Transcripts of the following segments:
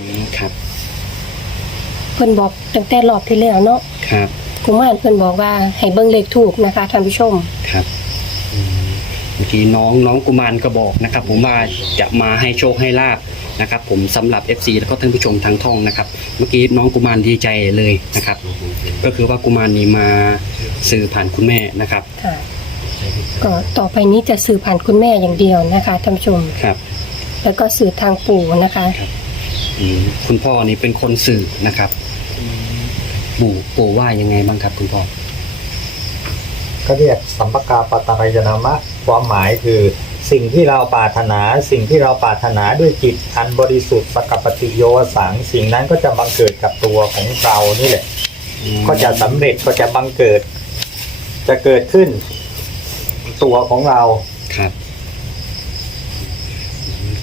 อืมครับเพิ่นบอกตั้งแต่รอบที่แล้วเนาะครับกุมารเพิ่นบอกว่าให้เบิ่งเลขถูกนะคะท่านผู้ชม ครับอืมเมื่อกี้น้องน้องกุมารก็บอกนะครับ ผมว่าจะมาให้โชคให้ลาบนะครับ ผมสำหรับ FC แล้วก็ท่านผู้ชมทางท่องนะครับ เมื่อกี้น้องกุมารดีใจเลยนะครับ ก็คือว่ากุมารนี้มาสื่อผ่านคุณแม่นะครับ ค่ะ ก็ต่อไปนี้จะสื่อผ่านคุณแม่อย่างเดียวนะคะท่านผู้ชม ครับ แล้วก็สื่อทางปู่นะคะ อืมคุณพ่อนี่เป็นคนสื่อนะครับปู่ปู่ว่ายังไงบ้างครับ คุณพ่อก็เรียกสัมปกาปตารายนามะความหมายคือ สิ่งที่เราปรารถนา สิ่งที่เราปรารถนาด้วยจิตอันบริสุทธิ์สกปปฏิโยสังสิ่งนั้นก็จะบังเกิดกับตัวของเรานี่แหละก็จะสำเร็จก็จะบังเกิด จะเกิดขึ้นตัวของเรา ครับ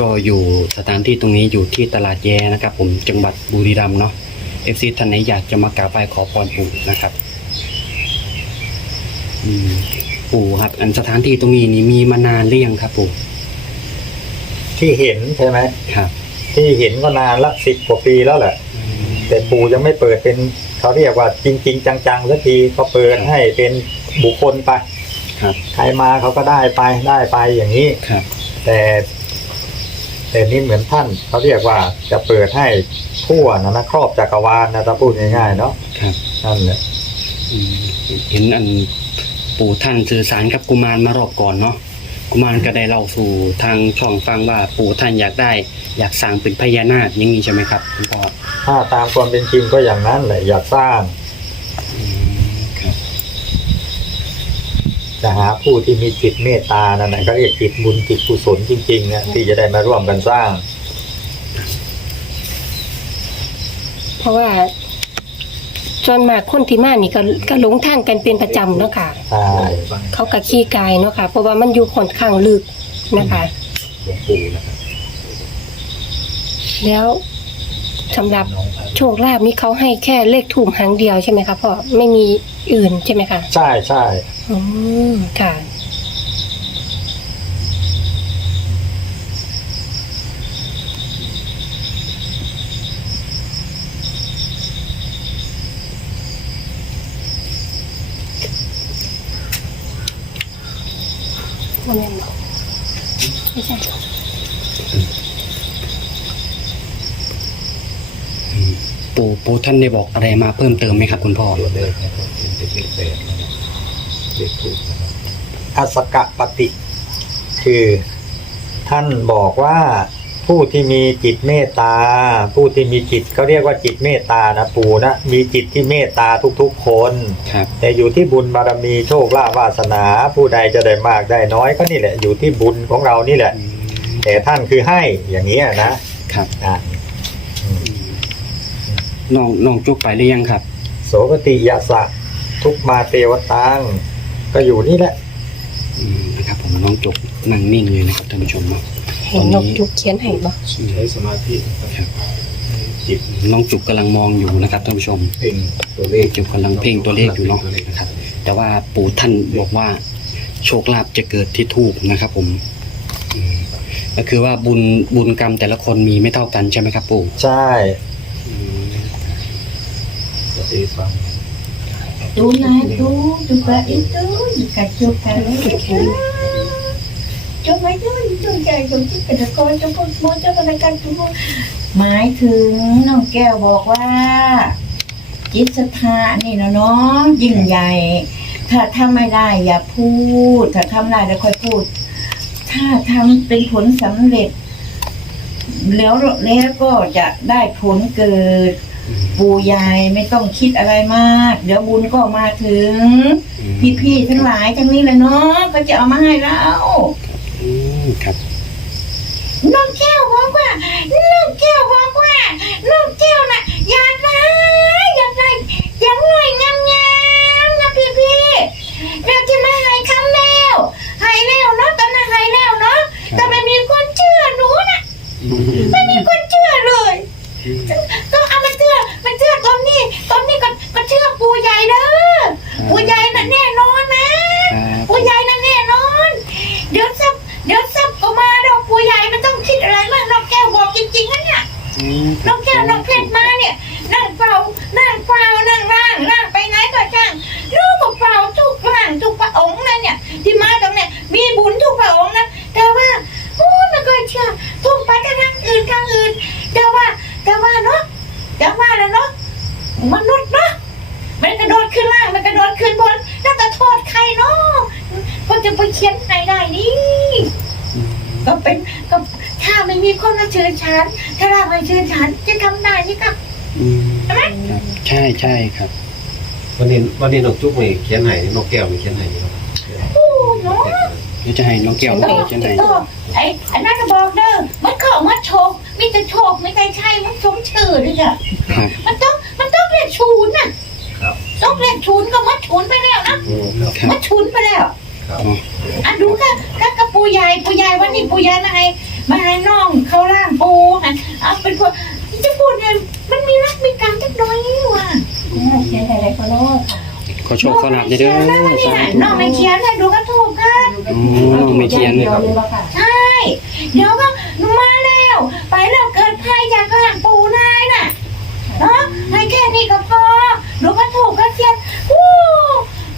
ก็อยู่สถานที่ตรงนี้อยู่ที่ตลาดแยนะครับ ผมจังหวัดบุรีรัมย์เนาะเอฟซีท่านไหนอยากจะมากราบไหว้ขอพรปู่นะครับอืมปู่ครับ อันสถานที่ตรงนี้นี่มีมานานหรือยังครับปู่ที่เห็นใช่ไหมครับ ที่เห็นก็นานละสิบกว่าปีแล้วแหละ แต่ปู่ยังไม่เปิดเป็นเขาเรียกว่าจริงๆจังๆสักทีเขาเปิดให้เป็นบุคคลไปครับใครมาเขาก็ได้ไปได้ไปอย่างนี้ครับแต่ แต่นี่เหมือนท่านเขาเรียกว่าจะเปิดให้ทั่วนะนะครอบจักรวาลนะถ้าพูดง่ายๆเนาะครับนั่นแหละอืมเห็นอันปู่ท่านสื่อสารกับกุมารมารอบก่อนเนาะกุมารก็ได้เล่าสู่ทางช่องฟังว่าปู่ท่านอยากได้ อยากสร้างเป็นพญานาคอย่างนี้ใช่ไหมครับคุณพ่อถ้าตามความเป็นจริงก็อย่างนั้นแหละอยากสร้าง จะหาผู้ที่มีจิตเมตตานั่นแหละก็เรียกจิตบุญจิตกุศลจริงๆเนี่ยที่จะได้มาร่วมกันสร้าง เพราะว่าส่วนมากคนที่มานี่ก็ก็หลงทางกันเป็นประจำเนาะค่ะ ใช่เขาก็ขี้กายเนาะค่ะ เพราะว่ามันอยู่ค่อนข้างลึกนะคะ หลวงปู่นะครับแล้ว สำหรับโชคลาภนี้เขาให้แค่เลขถูกหางเดียวใช่ไหมคะพ่อไม่มีอื่นใช่ไหมคะใช่ใช่อืมค่ะไม่ใช่ไม่ใช่ ปู่ปู่ท่านได้บอกอะไรมาเพิ่มเติมไหมครับคุณพ่อตัวเลขนะครับเป็นเลขแปดนะครับเลขถูกนะครับอัสกะปฏิ คือท่านบอกว่าผู้ที่มีจิตเมตตา ผู้ที่มีจิตเขาเรียกว่าจิตเมตตานะปู่นะมีจิตที่เมตตาทุกๆคน ครับ แต่อยู่ที่บุญบารมีโชคลาภวาสนา ผู้ใดจะได้มากได้น้อยก็นี่แหละอยู่ที่บุญของเรานี่แหละ แต่ท่านคือให้อย่างนี้ยนะครับ อะ น้องน้องจุกไปหรือยังครับ โสปฏิยสะทุกมาเตวตังก็อยู่นี่แหละอืมนะครับผมน้องจุกนั่งนิ่งเลยนะครับท่านผู้ชมเนาะเห็นนกยุกเขียนให้บ่ใช้สมาธิครับจิตน้องจุกกำลังมองอยู่นะครับท่านผู้ชมเพ่งตัวเลเลขขจุกกำลังเพ่งตัวเลขอยู่เนาะนะครับ แต่ว่าปู่ท่านบอกว่า โชคลาภจะเกิดที่ทูบนะครับ ผมอืมก็คือว่าบุญบุญกรรมแต่ละคนมีไม่เท่ากันใช่ไหมครับ ปู่ใช่อืม สติฟัง tu này tu juga itu juga juga itu coba itu itu ใจตรงที่เป็นกรจะพูดโมจะเป็นการทุกหมายถึงน้องแก้วบอกว่า จิตศรัทธานี่นะเนาะยิ่งใหญ่ ถ้าทำไม่ได้อย่าพูด ถ้าทำได้แล้วค่อยพูด ถ้าทำเป็นผลสำเร็จ แล้วแล้วก็จะได้ผลเกิด ปู่ยายไม่ต้องคิดอะไรมาก เดี๋ยวบุญก็มาถึงอืมพี่ๆทั้งหลายทั้งนี้แหละเนาะก็จะเอามาให้เราอืมครับ น้องแก้วบอกว่าน้องแก้วบอกว่าน้องแก้วน่ะอยากได้ นกแก้วนกเพชรมาเนี่ยนั่งเฝ้านั่งเฝ้านั่งร่างร่างไปไหนก็จ้างรู้กเฝ้าทุกร่างทุกพระองค์นั่นเนี่ย ที่มาตรงเนี่ยมีบุญทุกพระองค์นะแต่ว่าโอ้ไม่เคยเชื่อทุกมไปกระทั่งอื่นกลางอื่น แต่ว่าแต่ว่าเนาะแต่ว่าแล้วเนาะมนุษย์เนาะมันกระโดดขึ้นล่างมันกระโดดขึ้นบนแล้วจะโทษใครเนาะก็จะไปเขียนใครได้นี่ก็เป็นก็ ถ้าไม่มีคนมาเชิญฉัน ถ้าเราไม่เชิญฉันจะทำได้นี่ก็อืมครับใช่ใช่ครับ วันนี้วันนี้นกจุกนี่เขียนให้นกแก้วนี่เขียนให้นี่ครับโอ้เนาะเดี๋ยวจะให้น้องแก้วก็เขียนจะไหนก็ไอ้อันนั้นน่ะบอกเด้อมันเข้ามาโชคมีแต่โชคไม่ใช่ใช่มันสมชื่อด้วยจ้ะครับมันต้องมันต้องเลขศูนย์น่ะต้องเลขศูนย์ก็มัดศูนย์ไปแล้วนะอืมครับครับมัดศูนย์ไปแล้ว ครับอะดูค่ะค่ะกับปูใหญ่ปูใหญ่วันนี้ปูใหญ่มาให้ มาให้น้องเข้าร่างปูหันเอาเป็นคนจะพูดเนี่ยมันมีรักมีการจักหน้อยว่ะเขียนอะไรก็รอดค่ะขอโชคขอลาบเด้อน้องไม่เขียนนะเนี่ยน้องไม่เขียนนะดูก็ถูกค่ะอ๋อไม่เขียนเดียวเลยว่าค่ะใช่ เดี๋ยวก็มาแล้ว ไปแล้วเกิดภัยจากข้างปูนายน่ะเนาะให้แค่นี้ก็พอดูก็ถูกก็เขียนวู้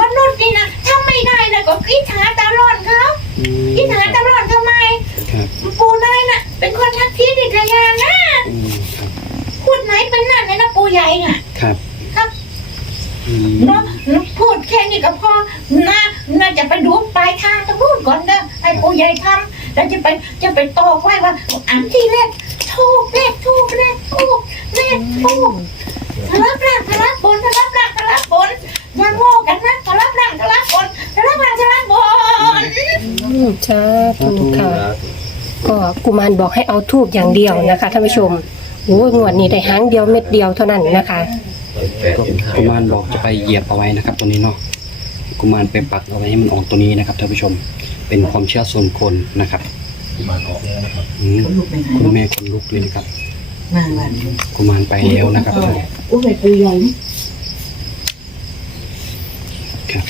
มนุษย์นี่นะถ้าไม่ได้นะก็อิจฉาตาร้อนเขา อืม อิจฉาตาร้อนทำไม ครับ ปูนายน่ะ เป็นคนทักที่ดิกยานนะ อืมครับ พูดไหนเป็น นั่นเลยนะปูใหญ่น่ะ ครับ ครับอืมเนาะพูดแค่นี้ก็พอน่าน่าจะไปดูปลายทางตรงนู้นก่อนเด้อให้ปูใหญ่ทำแล้วจะไปจะไปตอกไว้ว่า อันที่เลขถูกเลขถูกเลขถูกเลขถูกทะลับล่างทะลับบนทะลับล่างทะลับบนอย่าโง่กันนะทะลับล่างทะลับบนทะลับล่างทะลับบนอืมสาธุค่ะก็กุมารบอกให้เอาทูบอย่างเดียวนะคะท่านผู้ชม โอ้ยงวดนี้ได้หางเดียวเม็ดเดียวเท่านั้นนะคะแปดก็เป็นห้ากุมารบอกจะไปเหยียบเอาไว้นะครับตัวนี้เนาะกุมารไปปักเอาไว้ให้มันออกตัวนี้นะครับท่านผู้ชมเป็นความเชื่อส่วนคนนะครับกุมารออกแล้วนะครับอืมลูกไปไหนคุณแม่คนลุกเลยนะครับมาวันกุมารไปแล้วนะครับอุ้ยไปปูใหญ่ครับ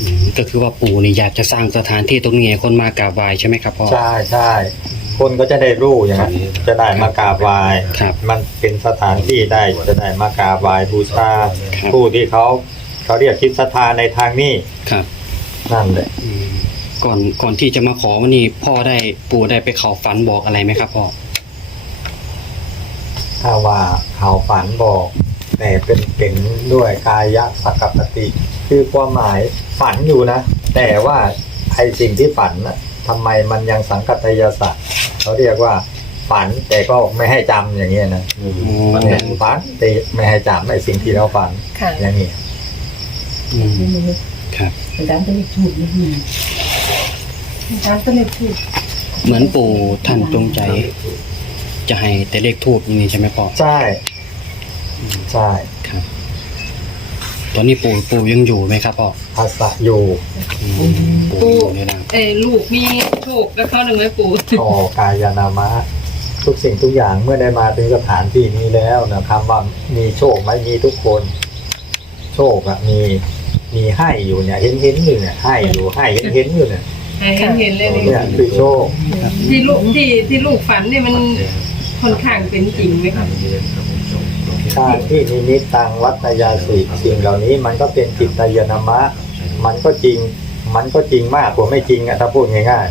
อืมก็คือว่าปู่นี่อยากจะสร้างสถานที่ตรงนี้ให้คนมากราบไหว้ใช่ไหมครับพ่อใช่ใช่ คนก็จะได้รู้อย่างนั้นจะได้มากราบไหว้ครับมันเป็นสถานที่ได้จะได้มากราบไหว้บูชาครับ ผู้ที่เขาเขาเรียกคิดศรัทธาในทางนี้ครับ นั่นแหละอืมก่อนก่อนที่จะมาขอวันนี้พ่อได้ปู่ได้ไปเขาฝันบอกอะไรไหมครับพ่อถ้าว่าเขาฝันบอก แต่เป็นเป็นด้วยกายะสักปติ คือความหมายฝันอยู่นะ แต่ว่าไอสิ่งที่ฝันน่ะ ทำไมมันยังสังกัตยสัตว์เขาเรียกว่าฝันแต่ก็ไม่ให้จำอย่างเงี้ยนะอืมอ๋อมันเนี่เนี่ยยฝันแต่ไม่ให้จำไอสิ่งที่เราฝันค่ะอย่างนี้อืมครับไปตามตัวเลขถูกนี่ตามตัวเลขทูบเหมือนปู่ท่านจงใจ จะให้แต่เลขทูบอย่างนี้ใช่ไหมพ่อใช่ ใช่ครับ ตอนนี้ปู่ปู่ยังอยู่ไหมครับพ่อภาษะอยู่อืมปู่อยู่ในร่างเอ้ยลูกมีโชคแล้วเขาหนึ่งไหมปู่โอกายานามะ ทุกสิ่งทุกอย่างเมื่อได้มาถึงสถานที่นี้แล้วนะครับ ว่ามีโชคไหมมีทุกคน โชคอะมีมีให้อยู่เนี่ย เห็นเห็นอยู่เนี่ยให้อยู่ให้เห็นเห็นอยู่เนี่ยให้เห็นเห็นเลยเนี่ยคือโชค ที่ลูกที่ที่ลูกฝันเนี่ยมันค่อนข้างเป็นจริงไหมครับ ชาติที่นิมิตตังวัตยาสิสิ่งเหล่านี้ มันก็เป็นจิตตยานามะ มันก็จริง มันก็จริงมากกว่าไม่จริงอะถ้าพูดง่าย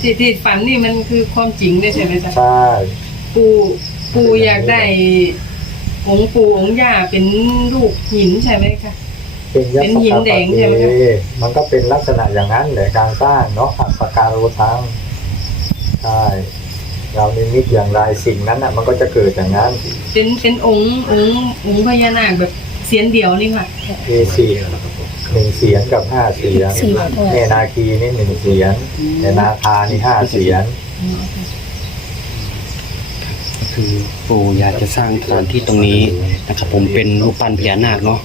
ที่ที่ฝันนี่มันคือความจริงเลยใช่ไหมจ๊ะๆใช่ปู่ปู่อยากได้องค์ปู่องค์ย่าเป็นลูกหินใช่ไหมคะเป็นยัเป็นหินแดงใช่ไหมครับมันก็เป็นลักษณะอย่างนั้นแหละการสร้างเนาะอัปการุทังใช่ เรานิมิตอย่างไรสิ่งนั้นอะ มันก็จะเกิดอย่างนั้น เป็นเป็นองค์องค์องค์พญานาคแบบเสียนเดียวนี่ค่ะมีสี่หนึ่งเสียนกับห้าเสียนสี่แม่นาคีนี่หนึ่งเสียนแต่นาคานี่ห้าเสียนคือปู่อยากจะสร้างสถานที่ตรงนี้นะครับ ผมเป็นรูปปั้นพญานาคเนาะ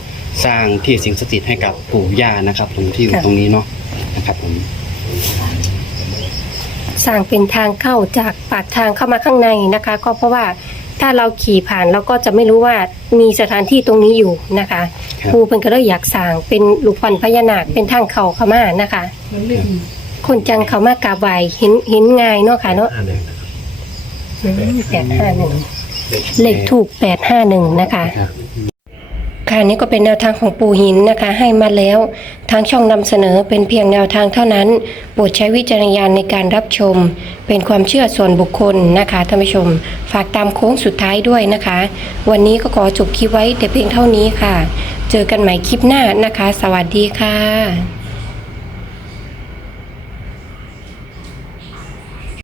สร้างที่สิงสถิตให้กับปู่ย่านะครับ ผมที่อยู่ตรงนี้เนาะนะครับ ผม สร้างเป็นทางเข้าจากปากทางเข้ามาข้างในนะคะ ก็เพราะว่าถ้าเราขี่ผ่านเราก็จะไม่รู้ว่ามีสถานที่ตรงนี้อยู่นะคะครับครูเพิ่นก็เลยอยากสร้างเป็นลูกฟันพญานาคเป็นทางเข้าเข้ามานะคะมันเลยคนจังเขามากราบไหว้เห็นเห็นง่ายเนาะค่ะเนาะแปดห้าหนึ่งเลขถูกแปดห้าหนึ่งนะคะ ครับค่ะ ค่ะนี่ก็เป็นแนวทางของปู่หินนะคะให้มาแล้วทางช่องนำเสนอเป็นเพียงแนวทางเท่านั้นโปรดใช้วิจารณญาณในการรับชม เป็นความเชื่อส่วนบุคคลนะคะท่านผู้ชม ฝากตามโค้งสุดท้ายด้วยนะคะ วันนี้ก็ขอจบคลิปไว้แต่เพียงเท่านี้ค่ะ เจอกันใหม่คลิปหน้านะคะ สวัสดีค่ะ